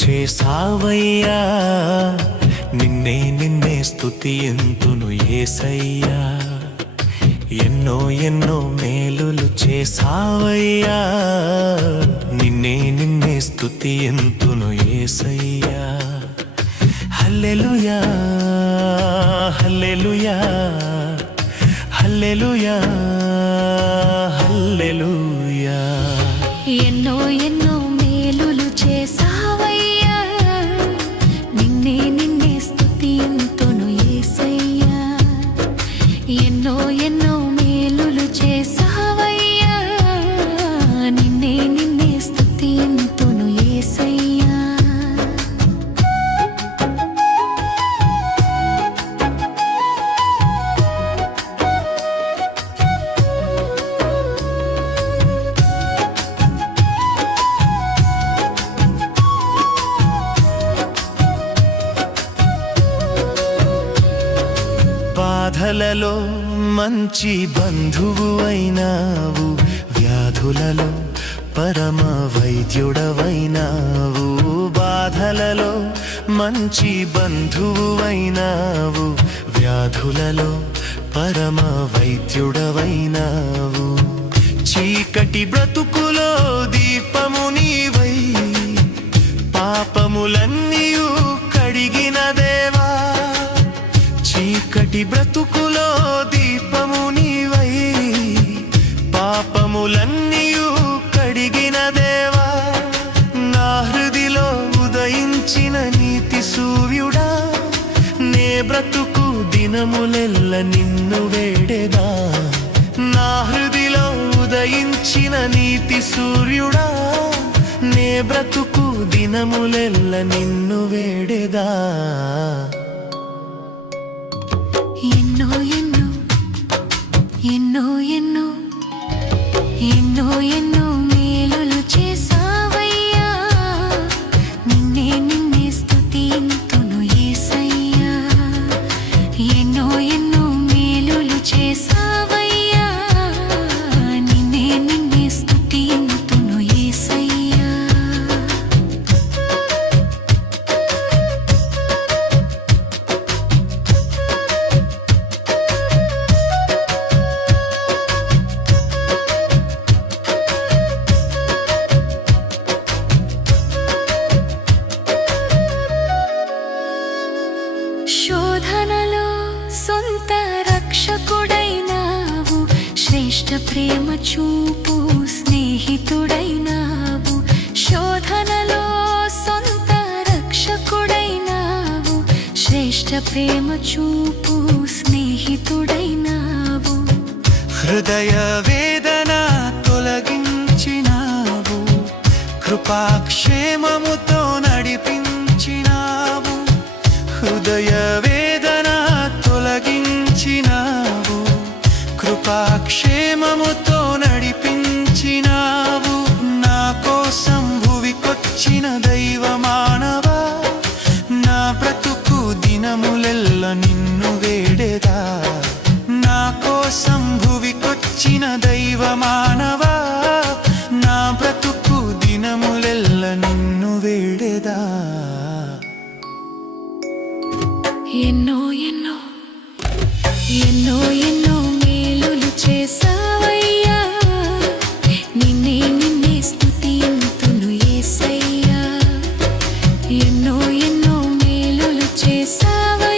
చేసావయ్యా, నిన్నే నిన్నే స్తుతియంతును యేసయ్యా. ఎన్నో ఎన్నో మేలులు చేసావయ్యా, నిన్నే నిన్నే స్తుతియంతును యేసయ్యా. హల్లెలూయా హల్లెలూయా హల్లెలూయా హల్లెలూయా. ఎన్నో ఎన్నో మేలులు చేసావయ్యా, నిన్నే నిన్నే స్తుతియంతును యేసయ్యా. ఎన్నో ఎన్నో మేలులు చేసావయ్యా, నిన్నే నిన్నే స్తుతియంతును యేసయ్యా. బాధలలో మంచి బంధువు అయినావు, వ్యాధులలో పరమ వైద్యుడవైనావు. బాధలలో మంచి బంధువు అయినావు, వ్యాధులలో పరమ వైద్యుడవైనావు. చీకటి బ్రతుకులో దీపము నీవై, పాపములన్నీయు కడిగిన దేవా. చీకటి బ్రతుకులో దీపము నీవై, పాపములన్నీయు కడిగిన దేవా. నా హృదిలో ఉదయించిన నీతి సూర్యుడా, నే బ్రతుకు దినములెల్ల నిన్ను వేడెదా. నా హృదిలో ఉదయించిన నీతి సూర్యుడా, నే బ్రతుకు దినములెల్ల నిన్ను వేడెదా. ఎన్నో ఎన్నో ఎన్నో ఎన్నో ఎన్నో ఎన్నో మేలులు చేసావయ్యా, నిన్నే నిన్నే స్తుతియంతును యేసయ్యా. ఎన్నో ఎన్నో మేలులు చేసావయ్యా, నిన్నే నిన్నే స్తుతియంతును యేసయ్యా. శోధనలో సొంత రక్షకుడైనావు, శ్రేష్ఠ ప్రేమ చూపు స్నేహితుడైనావు. శోధనలో సొంత రక్షకుడైనావు, శ్రేష్ఠ ప్రేమ చూపు స్నేహితుడైనావు. హృదయ వేదన తొలగించినావు, కృపాక్షేమముతో నడిపించినావు. హృదయ వేదన తొలగించినావు, కృపాక్షేమముతో నడిపించినావు. నా కోసం భువికొచ్చిన దైవమానవా, నా బ్రతుకు దినములెల్ల నిన్ను వేడెదా. నా కోసం భువికొచ్చిన దైవమానవా, నా బ్రతుకు దినములెల్ల నిన్ను వేడెదా. ఎన్నో ఎన్నో ఎన్నో ఎన్నో మేలులు చేసావయ్యా, నిన్నే నిన్నే స్తుతియంతును యేసయ్యా. ఎన్నో ఎన్నో మేలులు చేసావయ్యా,